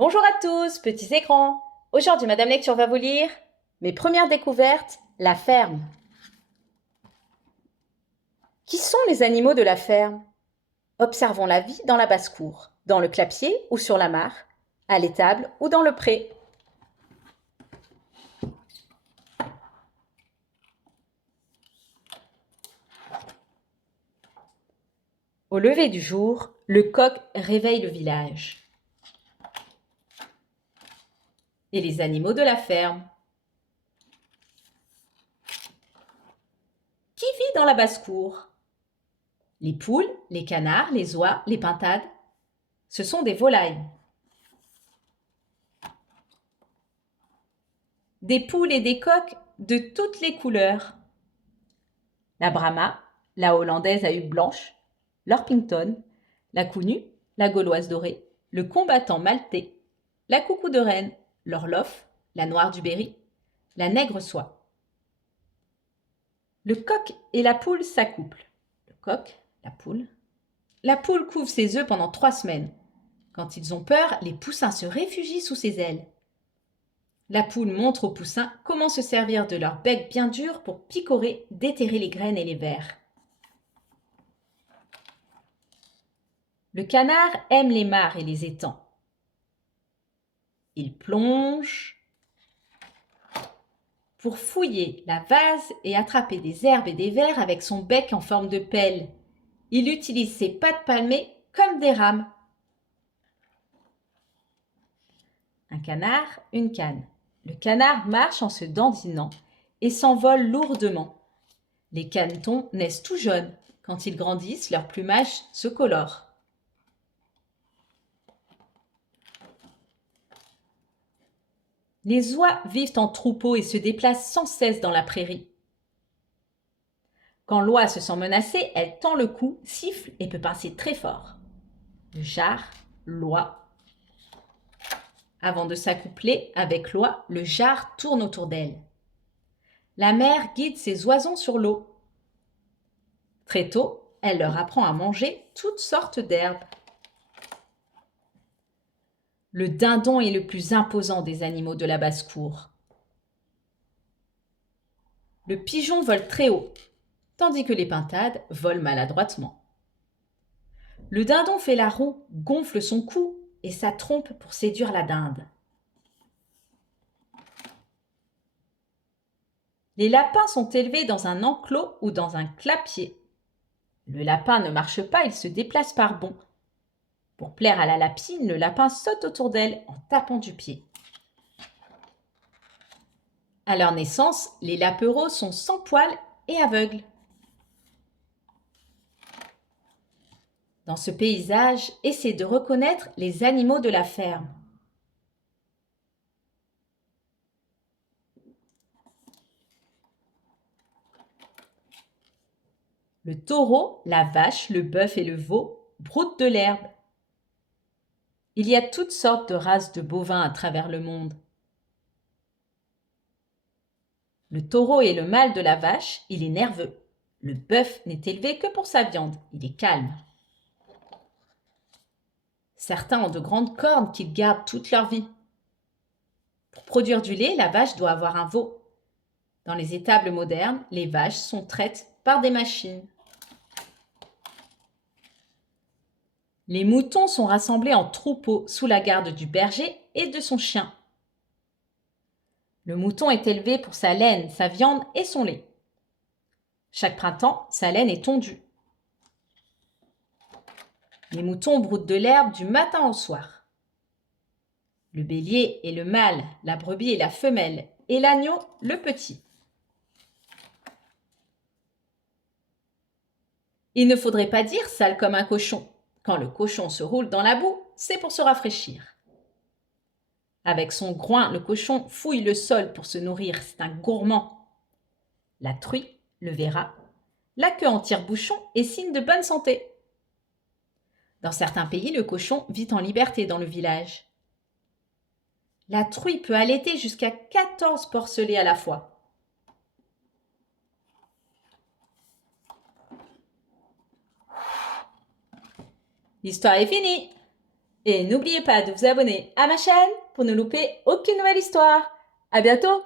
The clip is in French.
Bonjour à tous, petits écrans. Aujourd'hui, Madame Lecture va vous lire mes premières découvertes, la ferme. Qui sont les animaux de la ferme? Observons la vie dans la basse-cour, dans le clapier ou sur la mare, à l'étable ou dans le pré. Au lever du jour, le coq réveille le village. Et les animaux de la ferme. Qui vit dans la basse-cour? Les poules, les canards, les oies, les pintades. Ce sont des volailles. Des poules et des coqs de toutes les couleurs. La Brahma, la hollandaise à huppe blanche, l'Orpington, la Counue, la gauloise dorée, le combattant maltais, la coucou de Rennes, l'Orloff, la noire du Berry, la nègre soie. Le coq et la poule s'accouplent. Le coq, la poule. La poule couve ses œufs pendant 3 semaines. Quand ils ont peur, les poussins se réfugient sous ses ailes. La poule montre aux poussins comment se servir de leur bec bien dur pour picorer, déterrer les graines et les vers. Le canard aime les mares et les étangs. Il plonge pour fouiller la vase et attraper des herbes et des vers avec son bec en forme de pelle. Il utilise ses pattes palmées comme des rames. Un canard, une canne. Le canard marche en se dandinant et s'envole lourdement. Les canetons naissent tout jeunes. Quand ils grandissent, leur plumage se colore. Les oies vivent en troupeau et se déplacent sans cesse dans la prairie. Quand l'oie se sent menacée, elle tend le cou, siffle et peut pincer très fort. Le jar, l'oie. Avant de s'accoupler avec l'oie, le jar tourne autour d'elle. La mère guide ses oisons sur l'eau. Très tôt, elle leur apprend à manger toutes sortes d'herbes. Le dindon est le plus imposant des animaux de la basse-cour. Le pigeon vole très haut, tandis que les pintades volent maladroitement. Le dindon fait la roue, gonfle son cou et sa trompe pour séduire la dinde. Les lapins sont élevés dans un enclos ou dans un clapier. Le lapin ne marche pas, il se déplace par bonds. Pour plaire à la lapine, le lapin saute autour d'elle en tapant du pied. À leur naissance, les lapereaux sont sans poils et aveugles. Dans ce paysage, essaie de reconnaître les animaux de la ferme. Le taureau, la vache, le bœuf et le veau broutent de l'herbe. Il y a toutes sortes de races de bovins à travers le monde. Le taureau est le mâle de la vache, il est nerveux. Le bœuf n'est élevé que pour sa viande, il est calme. Certains ont de grandes cornes qu'ils gardent toute leur vie. Pour produire du lait, la vache doit avoir un veau. Dans les étables modernes, les vaches sont traites par des machines. Les moutons sont rassemblés en troupeaux sous la garde du berger et de son chien. Le mouton est élevé pour sa laine, sa viande et son lait. Chaque printemps, sa laine est tondue. Les moutons broutent de l'herbe du matin au soir. Le bélier est le mâle, la brebis est la femelle et l'agneau le petit. Il ne faudrait pas dire sale comme un cochon. Quand le cochon se roule dans la boue, c'est pour se rafraîchir. Avec son groin, le cochon fouille le sol pour se nourrir, c'est un gourmand. La truie, le verra, la queue en tire-bouchon est signe de bonne santé. Dans certains pays, le cochon vit en liberté dans le village. La truie peut allaiter jusqu'à 14 porcelets à la fois. L'histoire est finie. Et n'oubliez pas de vous abonner à ma chaîne pour ne louper aucune nouvelle histoire. À bientôt!